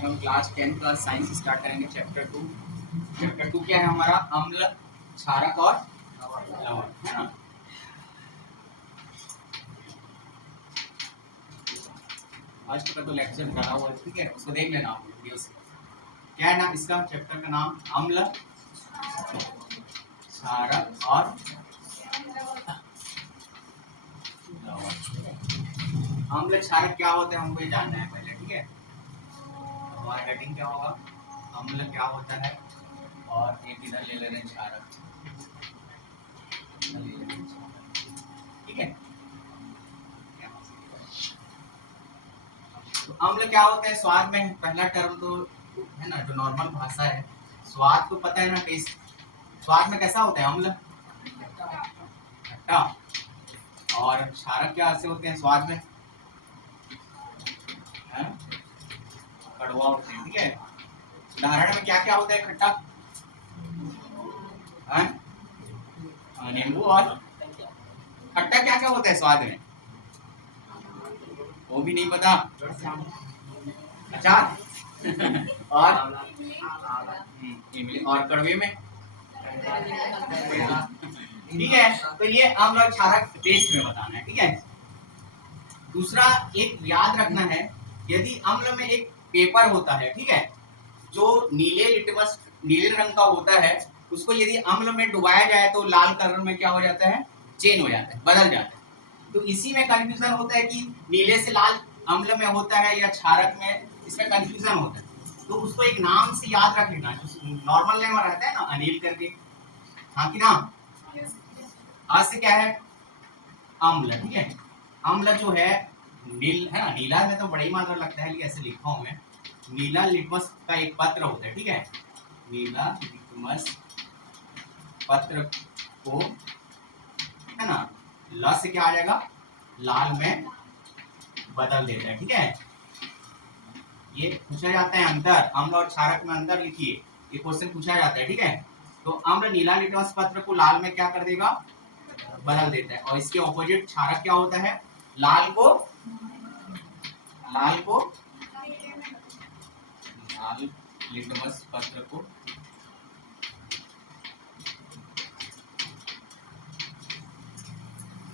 आज हम क्लास 10 का साइंस स्टार्ट करेंगे चैप्टर 2। चैप्टर 2 क्या है हमारा? अम्ल, क्षारक और लवण, है ना। आज का तो लेक्चर डाला हुआ है, ठीक है, उसको देख लेना आप वीडियो से। क्या है ना इसका चैप्टर का नाम? अम्ल, क्षारक और अम्ल क्षारक क्या होता है हमको ये जानना है पहले, ठीक है। हमारा हेडिंग क्या होगा? अम्ल क्या होता है, और एक इधर ले ले रहे हैं क्षारक, ठीक है। तो अम्ल क्या होता है? स्वाद में पहला टर्म तो है ना, जो नॉर्मल भाषा है, स्वाद तो पता है ना, टेस्ट। स्वाद में कैसा होता है अम्ल? खट्टा। और क्षारक क्या से होते हैं स्वाद में? कड़वा होते हैं, ठीक है। उदाहरण में क्या क्या होता है खट्टा? नींबू। और खट्टा क्या क्या होता है स्वाद में? वो भी नहीं पता। अचार और इमली। और कड़वे में? ठीक है। तो ये अम्ल और क्षारक टेस्ट में बताना है, ठीक है। दूसरा एक याद रखना है, यदि अम्ल में एक पेपर होता है, ठीक है, जो नीले रंग का होता है, उसको यदि अम्ल में डुबाया जाए तो लाल कलर में क्या हो जाता है? चेंज हो जाता है, बदल जाता है। तो इसी में कंफ्यूजन होता है कि नीले से लाल अम्ल में होता है या क्षारक में, इसमें कंफ्यूजन होता है। तो उसको एक नाम से याद रख लेना, नॉर्मल नेम रहता है ना, अनिल करके। हाँ कि ना? आज से क्या है? अम्ल, ठीक है। अम्ल जो है नील है ना, नीला में तो बड़ा ही मात्रा लगता है, ऐसे लिखा हूं मैं। नीला लिटमस का एक पत्र होता है, ठीक है। नीला लिटमस पत्र को है ना, ल से क्या आ जाएगा? लाल में बदल देता है, ठीक है। ये पूछा जाता है अंतर, अम्ल और क्षारक में अंतर लिखिए, ये क्वेश्चन पूछा जाता है, ठीक है। तो अम्ल नीला लिटमस पत्र को लाल में क्या कर देगा? बदल देता है। और इसके ऑपोजिट क्षारक क्या होता है? लाल लिटमस पत्र को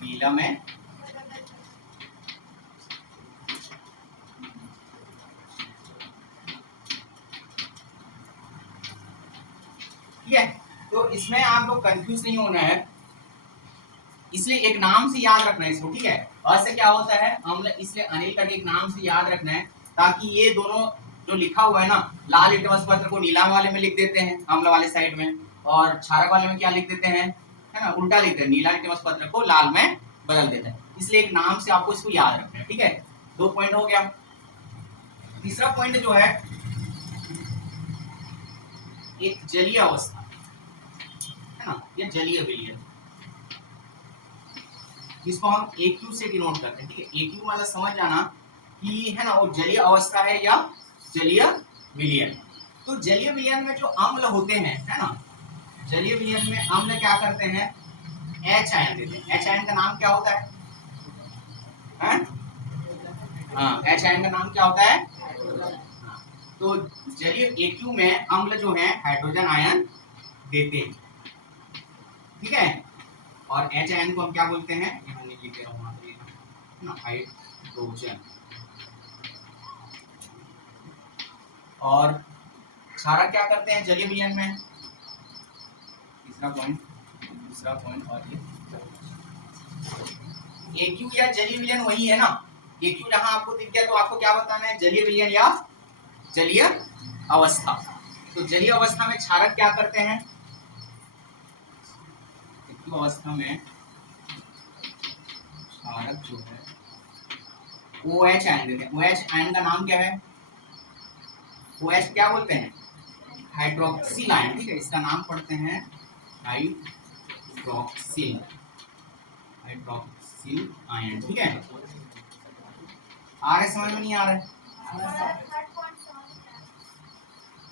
नीला में ठीक है। तो इसमें आप लोग कंफ्यूज नहीं होना है, इसलिए एक नाम से याद रखना है इसको, ठीक है। और से क्या होता है? अम्ल, इसलिए अनिल करके एक नाम से याद रखना है, ताकि ये दोनों जो लिखा हुआ है ना, लाल लिटमस पत्र को नीला वाले में लिख देते हैं अम्ल वाले साइड में, और क्षारक वाले में क्या लिख देते हैं, है ना, उल्टा लिखते हैं, नीला लिटमस पत्र को लाल में बदल देते हैं। इसलिए एक नाम से आपको इसको याद रखना है, ठीक है। 2 पॉइंट हो गया। तीसरा पॉइंट जो है, एक जलीय अवस्था है ना, ये जलीय विलयन, इसको हम AQ से डिनोट करते हैं, ठीक है। AQ मतलब समझ जाना कि है ना, वो जलीय अवस्था है या जलीय विलयन। तो जलीय विलयन में जो अम्ल होते हैं, है ना, जलीय विलयन में अम्ल क्या करते हैं? H आयन देते हैं। H आयन का नाम क्या होता है? हाँ, H आयन का नाम क्या होता है? हाँ। तो जलीय AQ में अम्ल जो है हाइड्रोजन आयन देते हैं, ठीक है। और H आयन को हम क्या बोलते हैं? लिख रहा हूं ना, हाइड्रोजन। और क्षारक क्या करते हैं जलीय विलयन में? दूसरा पॉइंट और ये AQ या जलीय विलयन वही है ना। AQ जहां आपको दिख गया तो आपको क्या बताना है? जलीय विलयन या जलीय अवस्था। तो जलीय अवस्था में क्षारक क्या करते हैं? AQ अवस्था में क्षारक जो है OH आयन देते हैं। OH आयन का नाम क्या है? OH क्या बोलते हैं? हाइड्रोक्सिल आयन, ठीक है। इसका नाम पढ़ते हैं हाइड्रोक्सिल आयन, ठीक है। आ रहे समझ में? नहीं आ रहा है?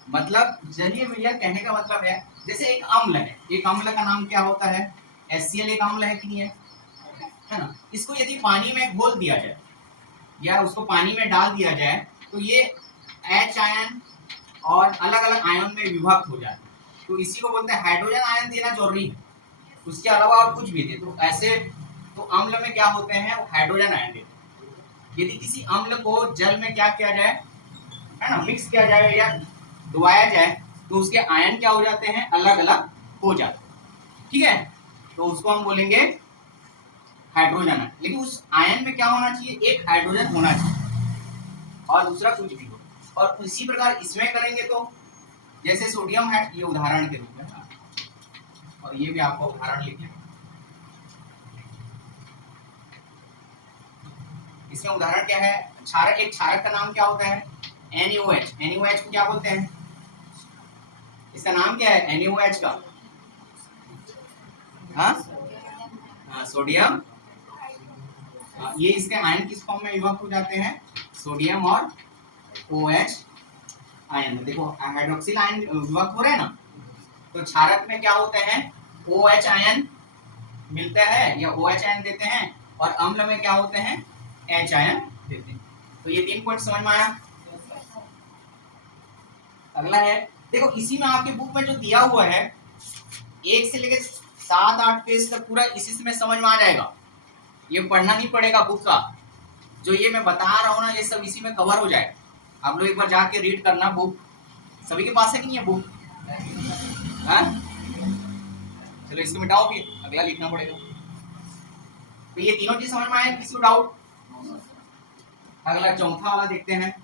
मतलब जलीय विलयन कहने का मतलब है, जैसे एक अम्ल है, एक अम्ल का नाम क्या होता है? HCl एक अम्ल है कि नहीं है ना। इसको यदि पानी में घोल दिया जाए या उसको पानी में डाल दिया जाए तो ये H आयन और अलग अलग आयन में विभक्त हो जाते हैं। तो इसी को बोलते हैं हाइड्रोजन आयन देना जरूरी है, उसके अलावा और कुछ भी दे तो ऐसे तो अम्ल में क्या होते हैं वो हाइड्रोजन आयन देते हैं। यदि किसी अम्ल को जल में क्या किया जाए, है ना, मिक्स किया जाए या डुबाया जाए तो उसके आयन क्या हो जाते हैं, अलग अलग हो जाते हैं। ठीक है, तो उसको हम बोलेंगे हाइड्रोजन आयन। लेकिन उस आयन में क्या होना चाहिए, एक हाइड्रोजन होना चाहिए और दूसरा कुछ भी हो। और इसी प्रकार इसमें करेंगे तो जैसे सोडियम है, ये उदाहरण के रूप में, और ये भी आपका उदाहरण लिखे, इसमें उदाहरण क्या है, क्षारक, एक क्षारक का नाम क्या होता है, NaOH। NaOH को क्या बोलते हैं, इसका नाम क्या है NaOH का, हाँ सोडियम। ये इसके आयन किस फॉर्म में विभक्त हो जाते हैं, सोडियम और OH आयन। देखो हाइड्रोक्सिल आयन विभक्त हो रहे हैं ना, तो क्षारक में क्या होते हैं, OH आयन मिलता है या OH आयन देते हैं, और अम्ल में क्या होते हैं, H आयन देते हैं। तो ये 3 पॉइंट समझ में आया। अगला है, देखो इसी में आपके बुक में जो दिया हुआ है 1 से लेकर 7-8 पेज तक पूरा इसी में समझ में आ जाएगा, ये पढ़ना नहीं पड़ेगा बुक का। जो ये मैं बता रहा हूँ ना, ये सब इसी में कवर हो जाए। आप लोग एक बार जाके रीड करना बुक, सभी के पास है कि नहीं है बुक, हाँ? चलो इसको मिटाओ, फिर अगला लिखना पड़ेगा। तो ये तीनों चीज समझ में आए, किसी को डाउट? अगला चौथा वाला देखते हैं।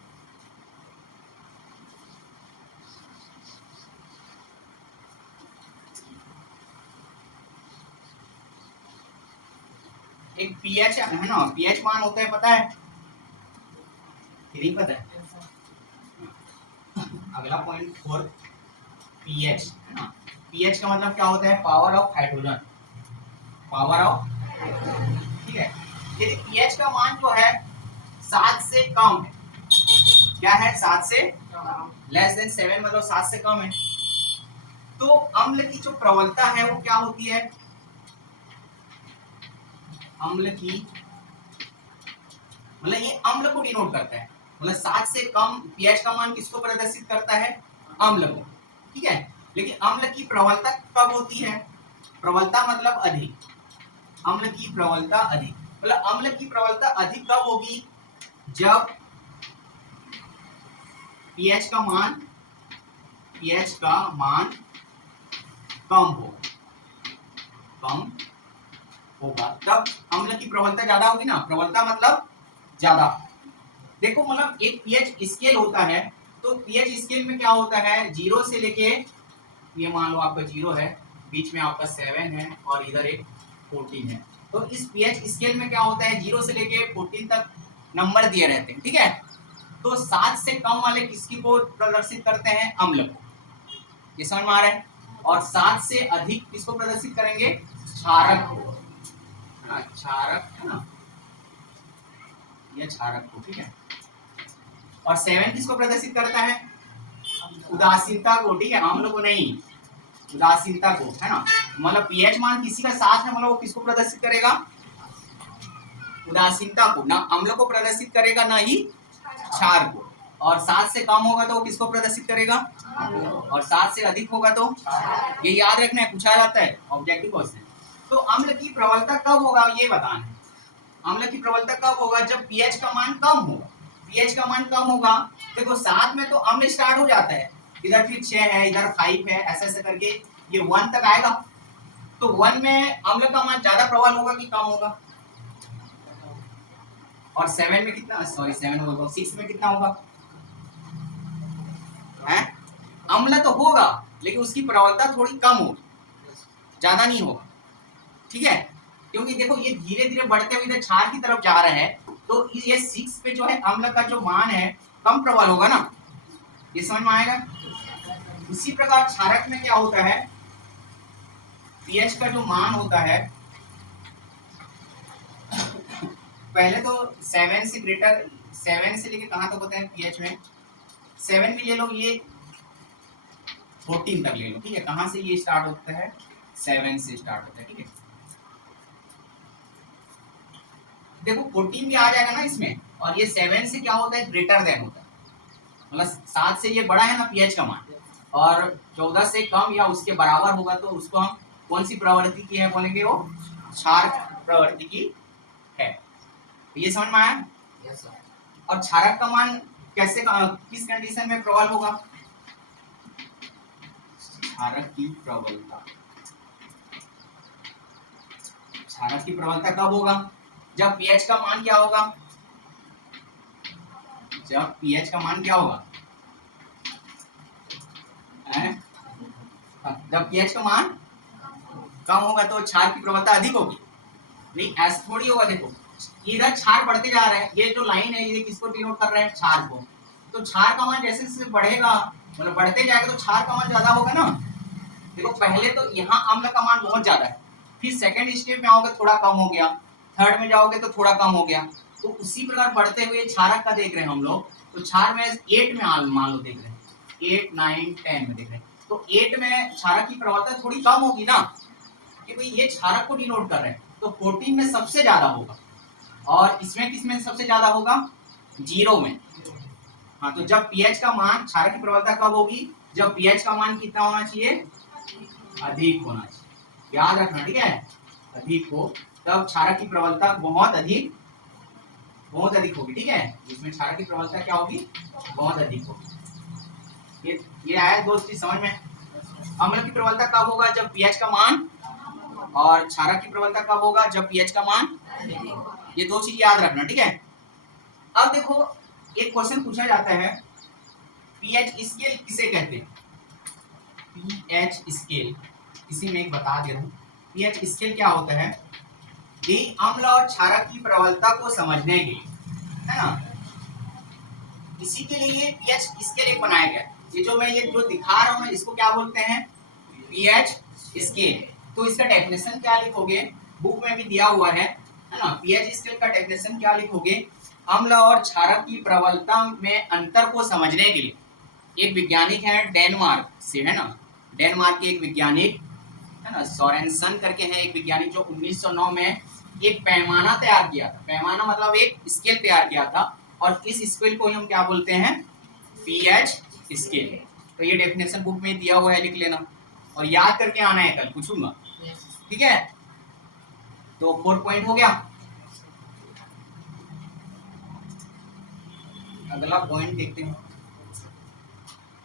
एक पीएच है ना, पीएच मान होता है, पता है कि नहीं पता है? अगला पॉइंट 4 पीएच है ना। पीएच का मतलब क्या होता है, power of hydrogen, power of, ठीक है। यदि पीएच का मान जो है 7 से कम है, क्या है, 7 से लेस देन 7 मतलब 7 से कम है, तो अम्ल की जो प्रबलता है वो क्या होती है, अम्ल की, मतलब ये अम्ल को डिनोट करता है, मतलब 7 से कम पीएच का मान किसको प्रदर्शित करता है, अम्ल को, ठीक है। लेकिन अम्ल की प्रबलता कब होती है, प्रबलता मतलब अधिक, अम्ल की प्रबलता अधिक, मतलब अम्ल की प्रबलता अधिक कब होगी, जब पीएच का मान कम होगा, तब अम्ल की प्रबलता ज्यादा होगी ना, प्रबलता मतलब ज्यादा। देखो मतलब एक पीएच स्केल होता है, तो पीएच स्केल में क्या होता है, 0 से लेके, ये मान लो आपका 0 है, बीच में आपका 7 है और इधर एक 14 है। तो इस पीएच स्केल में क्या होता है, 0 से लेके 14 तक नंबर दिए रहते हैं, ठीक है। तो 7 से कम वाले किसकी को प्रदर्शित करते हैं, अम्ल को, ये समझ में आ रहा है। और 7 से अधिक किसको प्रदर्शित करेंगे, क्षारक को, क्षारक है ना, ये क्षारक को, ठीक है। और 7 किसको प्रदर्शित करता है, उदासीनता को, ठीक है, अम्ल को नहीं, उदासीनता को, है ना। मतलब पीएच मान किसी का 7 है, मतलब वो किसको प्रदर्शित करेगा, उदासीनता को, ना अम्ल को प्रदर्शित करेगा ना ही क्षार को। और 7 से कम होगा तो वो किसको प्रदर्शित करेगा, और 7 से अधिक होगा तो, ये याद रखना है, पूछा जाता है ऑब्जेक्टिव क्वेश्चन। तो अम्ल की प्रबलता कब होगा ये बताना है, अम्ल की प्रबलता कब होगा, जब पीएच का मान कम होगा, पीएच का मान कम होगा। देखो 7 में तो अम्ल स्टार्ट हो जाता है, इधर फिर 6 है, इधर 5 है, ऐसे ऐसे करके ये 1 तक आएगा। तो 1 में अम्ल का मान ज्यादा प्रबल होगा कि कम होगा, और 7 में कितना, सॉरी 7 होगा, 6 में कितना होगा, है अम्ल तो होगा लेकिन उसकी प्रबलता थोड़ी कम होगी, ज्यादा नहीं होगा, ठीक है। क्योंकि देखो ये धीरे धीरे बढ़ते हुए इधर क्षार की तरफ जा रहा है, तो ये 6 पे जो है अम्ल का जो मान है कम प्रबल होगा ना, ये समझ में आएगा। इसी प्रकार क्षारक में क्या होता है, पीएच का जो मान होता है, पहले तो 7 से ग्रेटर, 7 से लेके कहां तक होता है पीएच में, 7 भी ले लो, ये 14 तक ले लो, ठीक है। कहां से ये स्टार्ट होता है, 7 से स्टार्ट होता है, ठीक है। देखो 14 भी आ जाएगा ना इसमें, और ये 7 से क्या होता है, ग्रेटर देन होता है, मतलब 7 से ये बड़ा है ना पीएच का मान, और 14 से कम या उसके बराबर होगा तो उसको हम कौन सी प्रवृत्ति की है बोलेंगे, वो क्षारक प्रवृत्ति की है। तो ये समझ में आया। Yes sir. और क्षारक का मान कैसे किस कंडीशन में प्रबल होगा, क्षारक की प्रबलता, क्षारक की प्रबलता कब होगा, जब पीएच का मान क्या होगा, जब पीएच का मान क्या होगा, जब पीएच का मान कम होगा तो क्षार की प्रबलता अधिक होगी। नहीं ऐसा थोड़ी होगा, देखो इधर क्षार बढ़ते जा रहे हैं, ये जो लाइन है ये किसको डिनोट कर रहे हैं, क्षार को। तो क्षार का मान जैसे जैसे बढ़ेगा, मतलब बढ़ते जाएगा तो क्षार का मान ज्यादा होगा ना। देखो पहले तो यहाँ अम्ल का मान बहुत ज्यादा है, फिर सेकंड स्टेप में आओगे थोड़ा कम हो गया, थर्ड में जाओगे तो थोड़ा कम हो गया। तो उसी प्रकार बढ़ते हुए क्षारक का देख रहे हैं हम लोग, तो क्षार में 8 में मान लो देख रहे हैं, 8, 9, 10 में देख रहे हैं, तो 8 में क्षारक की प्रबलता थोड़ी कम होगी ना, कि भाई ये क्षारक को डिनोट कर रहे हैं, तो 14 में सबसे ज्यादा होगा, और इसमें किसमें सबसे ज्यादा होगा, 0 में। हाँ, तो जब पीएच का मान, क्षारक की प्रबलता कब होगी, जब पीएच का मान कितना होना चाहिए, अधिक होना चाहिए, याद रखना, ठीक है, अधिक हो तब क्षारक की प्रबलता बहुत अधिक होगी, ठीक है, जिसमें क्षारक की प्रबलता क्या होगी, बहुत अधिक होगी। ये आया दोस्त जी समझ में। अम्ल की प्रबलता कब होगा, जब पीएच का मान, और क्षारक की प्रबलता कब होगा, जब पीएच का मान, ये दो चीज याद रखना, ठीक है। अब देखो एक क्वेश्चन पूछा जाता है, पीएच स्केल किसे कहते हैं, पीएच स्केल, इसी में एक बता दे रहा हूँ, पीएच स्केल क्या होता है, ये अम्ल और क्षारक की प्रबलता को समझने के लिए, है ना, इसी के लिए पीएच स्केल एक बनाया गया। ये जो मैं ये जो दिखा रहा हूँ ना, इसको क्या बोलते हैं, पीएच स्केल। तो इसका डेफिनेशन क्या लिखोगे, बुक में भी दिया हुआ है ना, पीएच स्केल का डेफिनेशन क्या लिखोगे, अम्ल और क्षारक की प्रबलता में अंतर को समझने के लिए एक वैज्ञानिक है डेनमार्क से, है ना, डेनमार्क के एक वैज्ञानिक है ना, सोरेनसन करके है एक वैज्ञानिक, जो 1909 में एक पैमाना तैयार किया था, पैमाना मतलब एक स्केल तैयार किया था, और इस स्केल को हम क्या बोलते हैं, पीएच स्केल। तो ये डेफिनेशन बुक में दिया हुआ है, लिख लेना, और याद करके आना है, कल पूछूंगा, ठीक है। तो 4 पॉइंट हो गया। अगला पॉइंट देखते हैं।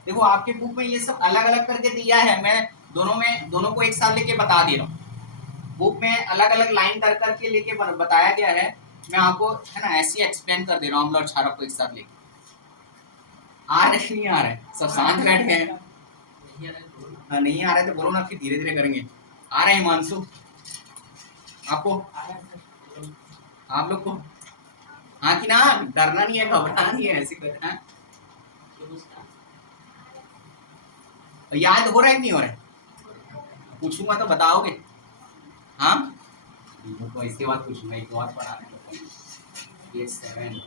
देखो आपके बुक में ये सब अलग अलग करके दिया है, मैं दोनों को एक साथ लेके बता दे रहा हूँ, बुक में अलग अलग लाइन कर करके लेके बताया गया है, मैं आपको है ना ऐसे एक्सप्लेन कर दे रहा हूँ, अम्ल और क्षारक को एक साथ लेके। आ रहे नहीं आ रहे, सब शांत बैठ गए, हाँ नहीं आ रहे तो बोलो ना, फिर धीरे धीरे करेंगे। आ रहे हैं हिमांशु, आपको, आप लोग को, हाँ कि ना, डरना नहीं है, घबराना नहीं है, ऐसी कर, हाँ? याद हो रहा है कि नहीं हो रहा है, पूछूंगा तो बताओगे, हाँ तो इसके बाद पूछूंगा, एक और पढ़ा है ये 7।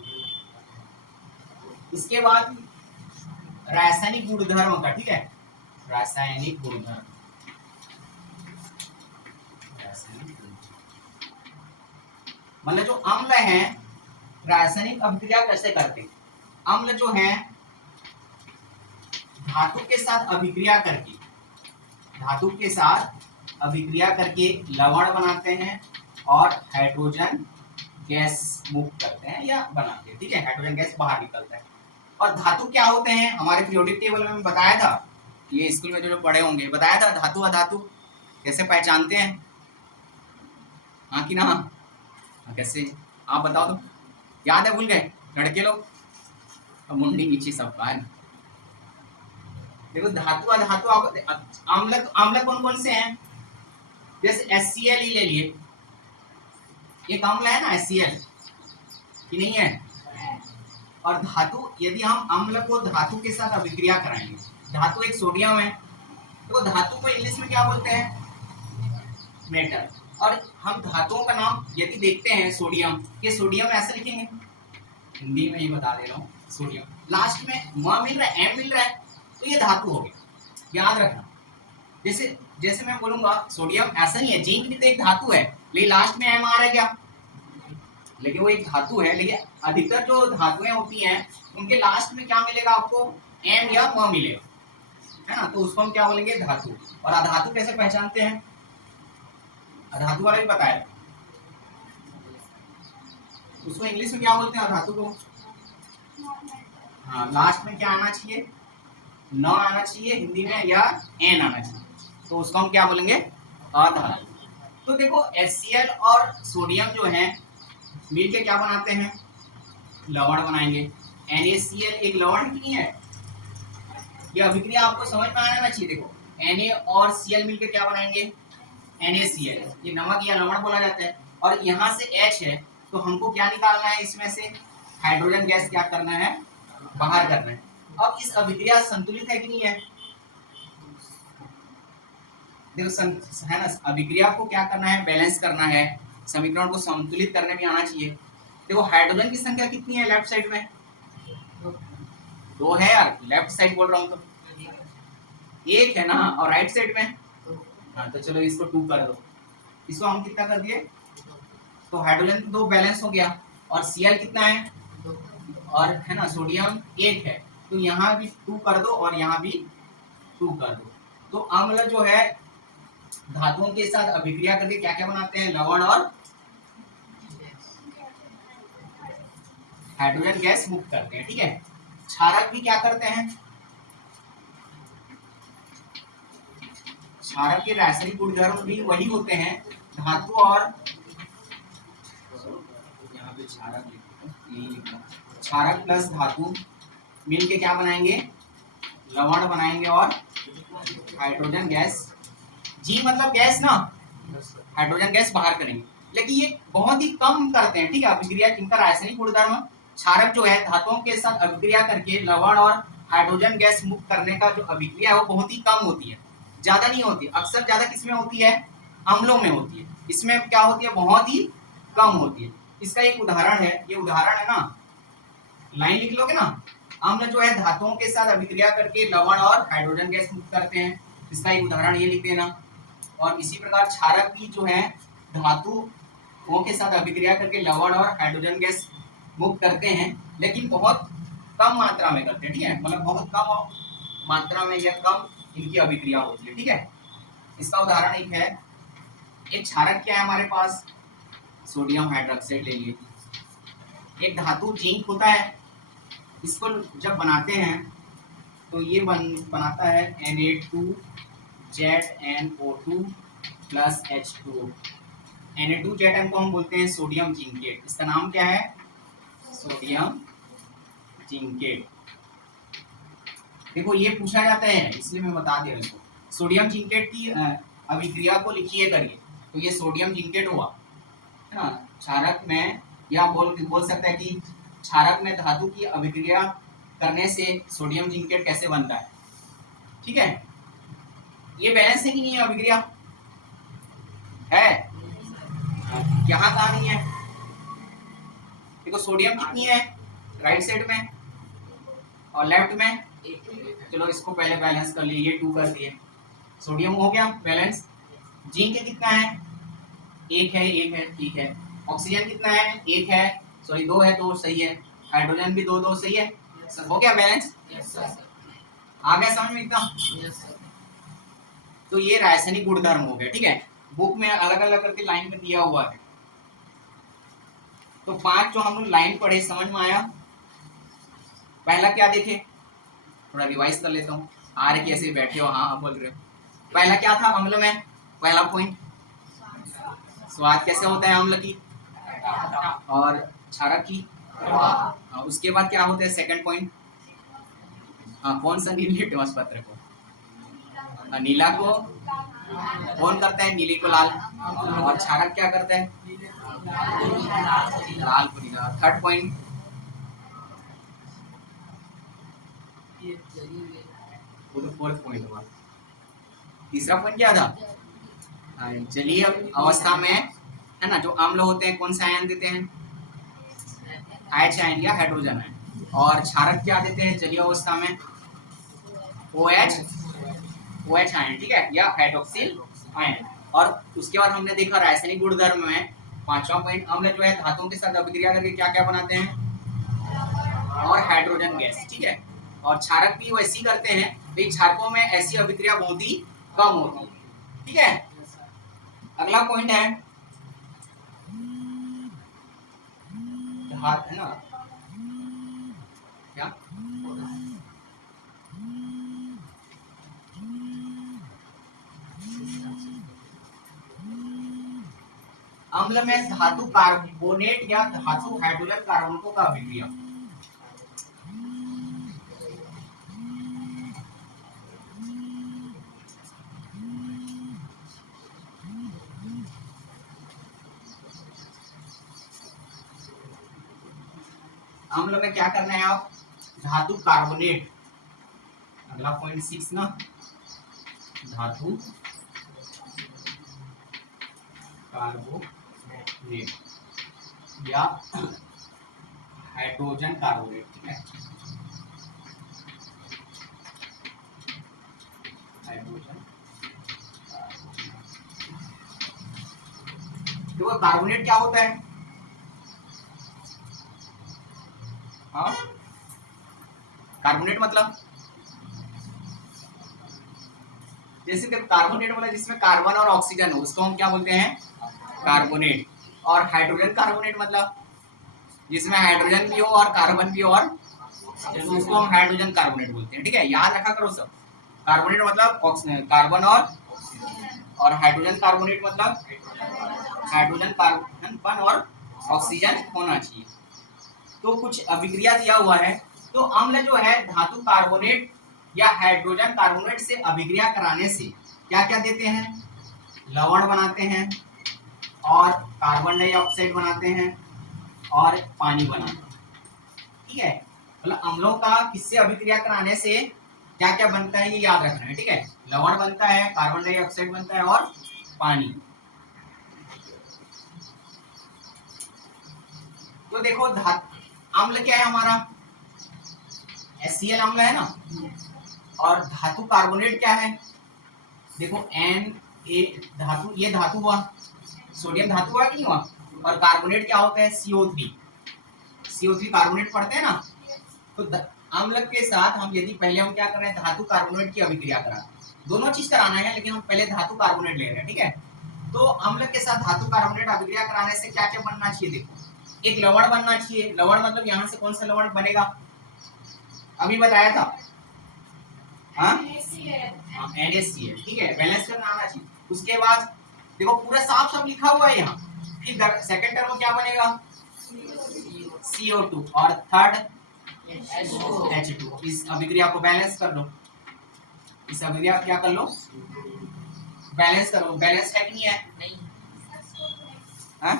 इसके बाद रासायनिक गुणधर्म का, ठीक है, रासायनिक गुणधर्म, मतलब जो अम्ल हैं रासायनिक अभिक्रिया कैसे करते हैं, अम्ल जो हैं धातु के साथ अभिक्रिया करके, धातु के साथ अभिक्रिया करके लवण बनाते हैं और हाइड्रोजन गैस मुक्त करते हैं या बनाते हैं, ठीक है, हाइड्रोजन गैस बाहर निकलता है। और धातु क्या होते हैं, हमारे पीरियोडिक टेबल में बताया था, ये स्कूल में जो पढ़े होंगे, बताया था धातु अधातु कैसे पहचानते हैं, हाँ कि ना, कैसे आप बताओ तो, याद है, भूल गए लड़के लोग, मुंडी नीचे सबका है। देखो धातु अधातु, अम्ल कौन कौन से हैं, जैसे HCl ही ले लिए, एक अम्ल है ना HCl, कि नहीं है, और धातु, यदि हम अम्ल को धातु के साथ अभिक्रिया कराएंगे, धातु एक सोडियम है, तो धातु को इंग्लिश में क्या बोलते हैं, मेटल। और हम धातुओं का नाम यदि देखते हैं, सोडियम, ये सोडियम ऐसे लिखेंगे, हिंदी में ही बता दे रहा हूँ, सोडियम लास्ट में म मिल रहा है, M मिल रहा है, तो ये धातु हो गया, याद रखना। जैसे जैसे मैं बोलूंगा सोडियम, ऐसा नहीं है, जिंक भी तो एक धातु है, लेकिन लास्ट में M आ रहा है क्या, लेकिन वो एक धातु है, लेकिन अधिकतर जो धातुएं होती हैं उनके लास्ट में क्या मिलेगा आपको, एम या म मिलेगा, है ना। तो उसको हम क्या बोलेंगे, धातु। और अधातु कैसे पहचानते हैं, अधातु वाला भी पता है, उसको इंग्लिश में क्या बोलते हैं अधातु को। हाँ, लास्ट में क्या आना चाहिए, न आना चाहिए हिंदी में, या एन आना चाहिए, तो उसको हम क्या बोलेंगे, अधातु। तो देखो HCl और सोडियम जो है मिलके क्या बनाते हैं, लवण बनाएंगे। NaCl एक लवण है कि नहीं है, ये अभिक्रिया आपको समझ में आना चाहिए। देखो Na और Cl मिलके क्या बनाएंगे, NaCl, ये नमक या लवण बोला जाता है। और यहाँ से H है, तो हमको क्या निकालना है, इसमें से हाइड्रोजन गैस क्या करना है, बाहर करना है। अब इस अभिक्रिया संतुलित है कि नहीं है, देखो है ना, अभिक्रिया को क्या करना है, बैलेंस करना है, समीकरण को संतुलित करने में आना चाहिए। देखो हाइड्रोजन की संख्या कितनी है लेफ्ट साइड में, 2 है यार, लेफ्ट साइड बोल रहा हूँ तो 1 है ना, और राइट साइड में, हाँ तो चलो इसको 2 कर दो, इसको हम कितना कर दिए, तो हाइड्रोजन 2 बैलेंस हो गया। और Cl कितना है, और है ना सोडियम 1 है, तो यहाँ भी 2 कर दो और यहाँ भी 2 कर दो। तो अम्ल जो है धातुओं के साथ अभिक्रिया करके क्या क्या बनाते हैं, लवण और हाइड्रोजन गैस मुक्त करते हैं, ठीक है। क्षारक भी क्या करते हैं, क्षारक के रासायनिक गुणधर्म भी वही होते हैं, धातु और यहाँ पे क्षारक प्लस धातु मिलके क्या बनाएंगे, लवण बनाएंगे और हाइड्रोजन गैस, जी मतलब गैस ना, हाइड्रोजन गैस बाहर करेंगे। लेकिन ये बहुत ही कम करते हैं, ठीक है, अभिक्रिया। इनका रासायनिक गुणधर्म, क्षारक जो है धातुओं के साथ अभिक्रिया करके लवण और हाइड्रोजन गैस मुक्त करने का जो अभिक्रिया है वो बहुत ही कम होती है, ज्यादा नहीं होती। अक्सर ज्यादा किसमें होती है, अम्लों में होती है। इसमें क्या होती है, बहुत ही कम होती है। इसका एक उदाहरण है, ये उदाहरण है ना, लाइन लिख लोगे ना, अम्ल जो है धातुओं के साथ अभिक्रिया करके लवण और हाइड्रोजन गैस मुक्त करते हैं, इसका एक उदाहरण ये लिख देना। और इसी प्रकार क्षारक भी जो है धातुओं के साथ अभिक्रिया करके लवण और हाइड्रोजन गैस मुक्त करते हैं, लेकिन बहुत कम मात्रा में करते हैं, ठीक है, मतलब बहुत कम मात्रा में या कम इनकी अभिक्रिया होती है, ठीक है। इसका उदाहरण एक है, एक क्षारक क्या है हमारे पास, सोडियम हाइड्रोक्साइड ले लिए। एक धातु जिंक होता है, इसको जब बनाते हैं तो ये बनाता है Na2ZnO2 प्लस H2O। Na2Zn को हम बोलते हैं सोडियम जिंकेट, इसका नाम क्या है, सोडियम जिंकेट। देखो ये पूछा जाता है इसलिए मैं बता दे रहा हूँ, सोडियम जिंकेट की अभिक्रिया को लिखिए करिए, तो ये सोडियम जिंकेट हुआ, है ना। क्षारक में, या बोल सकता है कि क्षारक में धातु की अभिक्रिया करने से सोडियम जिंकेट कैसे बनता है, ठीक है। ये बैलेंस है कि नहीं है अभिक्रिया, है, यहाँ कहाँ नहीं है, देखो सोडियम कितनी है, राइट साइड में, और लेफ्ट में, चलो इसको पहले बैलेंस कर लिए, ये 2 कर दिए, सोडियम हो गया बैलेंस। जिंक कितना है, 1 है, 1 है, ठीक है। ऑक्सीजन कितना है, 1 है, सॉरी 2 है, 2 सही है। हाइड्रोजन भी 2 2 सही है, हो गया बैलेंस, आ गया समझ में इतना। तो ये रासायनिक गुणधर्म हो गया, ठीक है, बुक में अलग अलग करके लाइन में दिया हुआ है। तो 5 जो हम लोग लाइन पढ़े समझ में आया। पहला क्या देखे, थोड़ा रिवाइज कर लेता हूँ, आ रहे कैसे बैठे हो, हाँ बोल रहे हो। पहला क्या था अम्ल में, पहला पॉइंट, स्वाद कैसे होता है अम्ल की, और क्षारक की, उसके बाद क्या होता है सेकंड पॉइंट, हाँ कौन सा नीले लिटमस पत्र को, नीला को कौन करता है, नीले को लाल, और क्षारक क्या करता है, लाल को नीला। थर्ड पॉइंट, वो तो फोर्थ पॉइंट हुआ। तीसरा पॉइंट क्या था, जलीय अवस्था में, है ना, जो अम्ल होते हैं कौन सा आयन देते हैं, H आयन या हाइड्रोजन आयन। और क्षारक क्या देते हैं जलीय अवस्था में, OH आयन, ठीक है, या हाइड्रोक्सिल आयन। और उसके बाद हमने देखा रासायनिक गुणधर्म में पांचवा पॉइंट, अम्ल जो है धातुओं के साथ अभिक्रिया करके क्या क्या बनाते हैं, और हाइड्रोजन गैस, ठीक है। और क्षारक भी वैसी करते हैं, लेकिन क्षारकों में ऐसी अभिक्रिया बहुत ही कम होती है, ठीक है। अगला पॉइंट है धातु, है ना क्या, अम्ल में धातु कार्बोनेट या धातु हाइड्रोजन कार्बोनेटों का अभिक्रिया। अम्ल में क्या करना है आप, धातु कार्बोनेट, अगला पॉइंट 6 ना, धातु कार्बोनेट या हाइड्रोजन कार्बोनेट, ठीक है, हाइड्रोजन। देखो कार्बोनेट क्या होता है, हाँ कार्बोनेट मतलब जैसे कि कार्बोनेट वाला जिसमें कार्बन और ऑक्सीजन हो उसको हम क्या बोलते हैं, कार्बोनेट। और हाइड्रोजन कार्बोनेट मतलब जिसमें हाइड्रोजन भी हो और कार्बन भी हो, और तो उसको हम हाइड्रोजन कार्बोनेट बोलते हैं, ठीक है। याद रखा करो सब, कार्बोनेट मतलब कार्बन और हाइड्रोजन कार्बोनेट मतलब हाइड्रोजन कार्बन और ऑक्सीजन होना चाहिए। तो कुछ अभिक्रिया दिया हुआ है, तो अम्ल जो है धातु कार्बोनेट या हाइड्रोजन कार्बोनेट से अभिक्रिया कराने से क्या क्या देते हैं, लवण बनाते हैं और कार्बन डाइऑक्साइड बनाते हैं और पानी बनाते हैं, ठीक है। मतलब अम्लों का किससे अभिक्रिया कराने से क्या क्या बनता है ये याद रखना है, ठीक है। लवण बनता है, कार्बन डाइऑक्साइड बनता है और पानी। तो देखो अम्ल क्या है हमारा, HCl अम्ल है ना, और धातु कार्बोनेट क्या है, देखो Na धातु, ये धातु हुआ, सोडियम धातु हुआ कि नहीं हुआ, और कार्बोनेट क्या होता है, CO3 कार्बोनेट पढ़ते हैं ना। तो अम्ल के साथ हम यदि पहले हम क्या कर रहे हैं, धातु कार्बोनेट की अभिक्रिया करा, दोनों चीज कराना है, लेकिन हम पहले धातु कार्बोनेट ले रहे हैं, ठीक है। तो अम्ल के साथ धातु कार्बोनेट अभिक्रिया कराने से क्या क्या बनना चाहिए, देखो एक लवण बनना चाहिए। लवण मतलब यहाँ से कौन सा लवण बनेगा, अभी बताया था, हाँ NaCl, ठीक है, बैलेंस करना आना चाहिए। उसके बाद देखो पूरा साफ साफ लिखा हुआ है यहाँ, फिर सेकंड टर्म क्या बनेगा, CO2 और थर्ड H2। इस अभिक्रिया को बैलेंस कर लो, इस अभिक्रिया क्या कर लो, बैलेंस करो। बैलेंस है कि नहीं है, नहीं, हाँ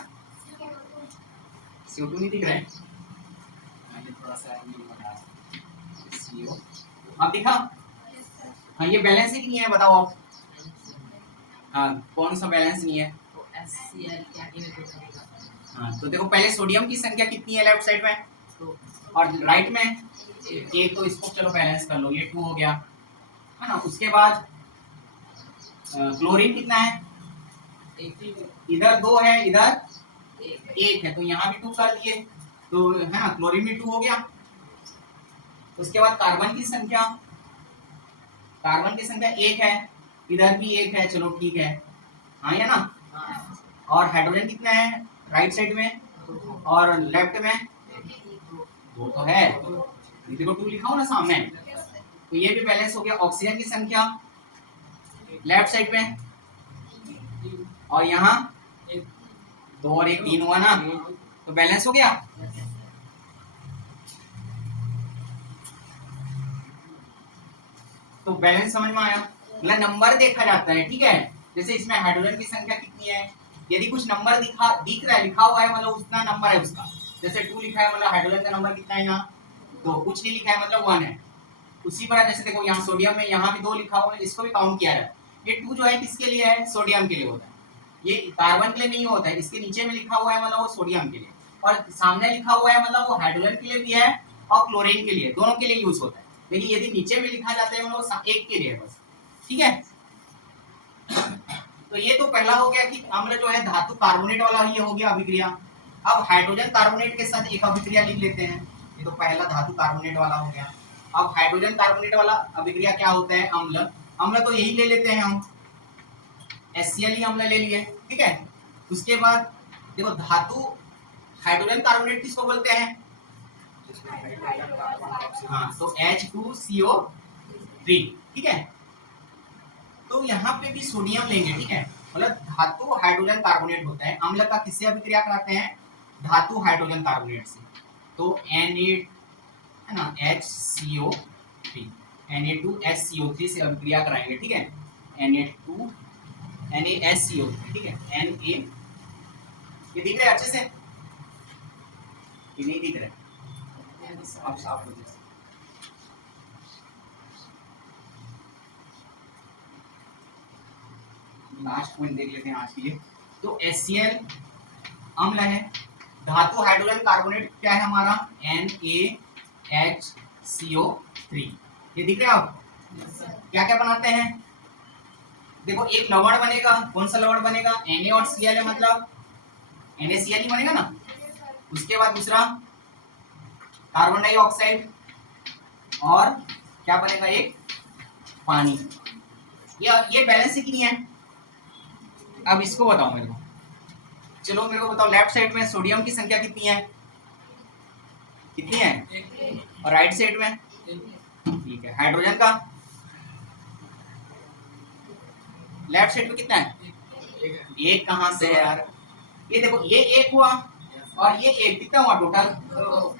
CO2 नहीं दिख रहा है, मैंने थोड़ा सा CO अब दिखा, हाँ ये बैलेंस ही नहीं है, बताओ आप, हाँ कौन सा बैलेंस नहीं है, हाँ तो देखो पहले सोडियम की संख्या कितनी है लेफ्ट साइड में और राइट में एक, तो इसको चलो बैलेंस कर लो, ये 2 हो गया, है ना। उसके बाद क्लोरीन कितना है, इधर 2 है इधर 1 है, तो यहाँ भी 2 कर दिए, तो है ना क्लोरीन भी 2 हो गया। उसके बाद कार्बन की संख्या 1 है, इधर भी 1 है, चलो ठीक है, हाँ या ना। और हाइड्रोजन कितना है राइट साइड में और लेफ्ट में, 2 तो है, देखो 2 लिखा हो ना सामने, तो ये भी बैलेंस हो गया। ऑक्सीजन की संख्या लेफ्ट साइड में, और यहाँ 2 और 1 3 हुआ ना, तो बैलेंस हो गया। तो बैलेंस समझ में आया, मतलब नंबर देखा जाता है, ठीक है। जैसे इसमें हाइड्रोजन की संख्या कितनी है, यदि कुछ नंबर दिख रहा है, लिखा हुआ है मतलब उतना नंबर है उसका, जैसे 2 लिखा है मतलब हाइड्रोजन का नंबर कितना है यहाँ, तो कुछ नहीं लिखा है मतलब 1 है। उसी तरह जैसे देखो यहाँ सोडियम में यहाँ भी 2 लिखा हुआ है, इसको भी काउंट किया जाए। ये 2 जो है किसके लिए है, सोडियम के लिए होता है, ये कार्बन के लिए नहीं होता है। इसके नीचे में लिखा हुआ है मतलब वो सोडियम के लिए, और सामने लिखा हुआ है मतलब वो हाइड्रोजन के लिए भी है और क्लोरीन के लिए, दोनों के लिए यूज होता है। लेकिन यदि नीचे में लिखा जाता है मतलब एक के लिए बस, ठीक है। तो ये तो पहला हो गया कि अम्ल जो है धातु कार्बोनेट वाला ही हो गया अभिक्रिया। अब हाइड्रोजन कार्बोनेट के साथ एक अभिक्रिया लिख लेते हैं। ये तो पहला धातु कार्बोनेट वाला हो गया। अब हाइड्रोजन कार्बोनेट वाला अभिक्रिया क्या होता है? अम्ल। अम्ल तो यही ले लेते हैं हम, HCl ही अम्ल ले लिए, ठीक है। उसके बाद देखो धातु हाइड्रोजन कार्बोनेट किसको बोलते हैं? हाँ, तो H2CO3, ठीक है। तो यहाँ पे भी सोडियम लेंगे, ठीक है। मतलब धातु हाइड्रोजन कार्बोनेट होता है, अम्ल का किससे अभिक्रिया कराते हैं? धातु हाइड्रोजन कार्बोनेट से। तो Na है ना, HCO3, Na2HCO3 से अभिक्रिया कराएंगे, ठीक है। NaHCO3, ठीक है। Na, ये दिख रहा है अच्छे से? ये नहीं दिख रहा है? अब साफ हो जाए। लास्ट पॉइंट देख लेते हैं आज के लिए। तो HCl अम्ल है, धातु हाइड्रोजन कार्बोनेट क्या है हमारा? NaHCO3। ये दिख रहा है आप? क्या क्या बनाते हैं? देखो एक लवण बनेगा, कौन सा लवण बनेगा? Na और Cl है, मतलब NaCl ही बनेगा ना। उसके बाद दूसरा कार्बन डाइऑक्साइड, और क्या बनेगा? एक पानी। ये बैलेंस ही कितनी है? अब इसको बताओ मेरे को। चलो मेरे को बताओ, लेफ्ट साइड में सोडियम की संख्या कितनी है? कितनी है? और राइट साइड में? ठीक है। हाइड्रोजन का लेफ्ट साइड में कितना है? एक कहां से है यार? ये देखो, ये एक हुआ और ये एक, कितना हुआ टोटल?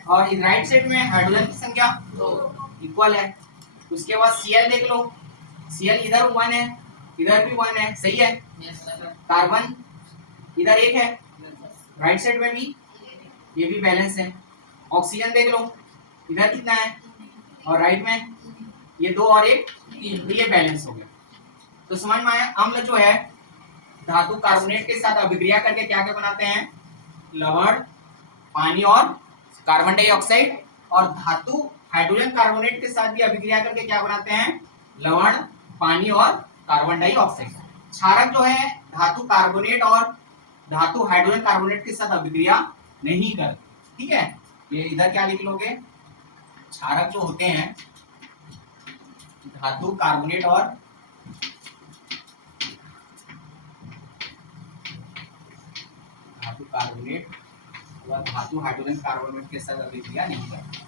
और इस राइट साइड में हाइड्रोजन की संख्या इक्वल है। उसके बाद Cl देख लो, Cl इधर 1 है, इधर भी 1 है, सही है। कार्बन इधर 1 है, राइट साइड में भी, ये भी बैलेंस है। ऑक्सीजन देख लो, इधर कितना है और राइट में ये 2 और 1, तो ये बैलेंस हो गया। तो समझ में आया? अम्ल जो है धातु कार्बोनेट के साथ अभिक्रिया करके क्या क्या बनाते हैं? लवण, पानी और कार्बन डाइऑक्साइड। और धातु हाइड्रोजन कार्बोनेट के साथ भी अभिक्रिया करके क्या बनाते हैं? लवण, पानी और कार्बन डाइऑक्साइड। क्षारक जो है धातु कार्बोनेट और धातु हाइड्रोजन कार्बोनेट के साथ अभिक्रिया नहीं करते, ठीक है। ये इधर क्या लिख लोगे? क्षारक जो होते हैं धातु कार्बोनेट और धातु कार्बोनेट और धातु हाइड्रोजन कार्बोनेट के साथ अभिक्रिया नहीं करते।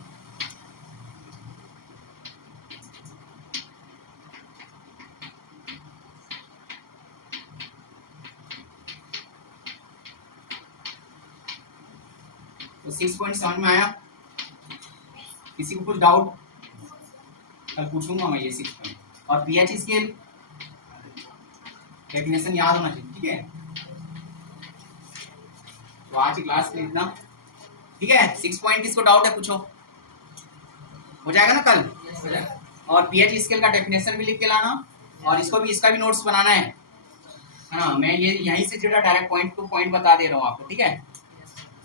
तो 6 पॉइंट समझ में आया? किसी को कुछ डाउट? कल पूछूंगा मैं ये 6 पॉइंट। और पीएच स्केल डेफिनेशन याद होना चाहिए, ठीक है। तो आज की क्लास में इतना, ठीक है। 6 पॉइंट किसको डाउट है पूछो, हो जाएगा ना कल? और पीएच स्केल का डेफिनेशन भी लिख के लाना, और इसको भी, इसका भी नोट्स बनाना है ना। मैं ये यहीं से जुड़ा डायरेक्ट पॉइंट टू पॉइंट बता दे रहा हूँ आपको, ठीक है।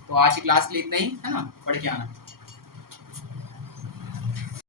तो आज की क्लास के लिए इतना ही है ना, पढ़ के आना।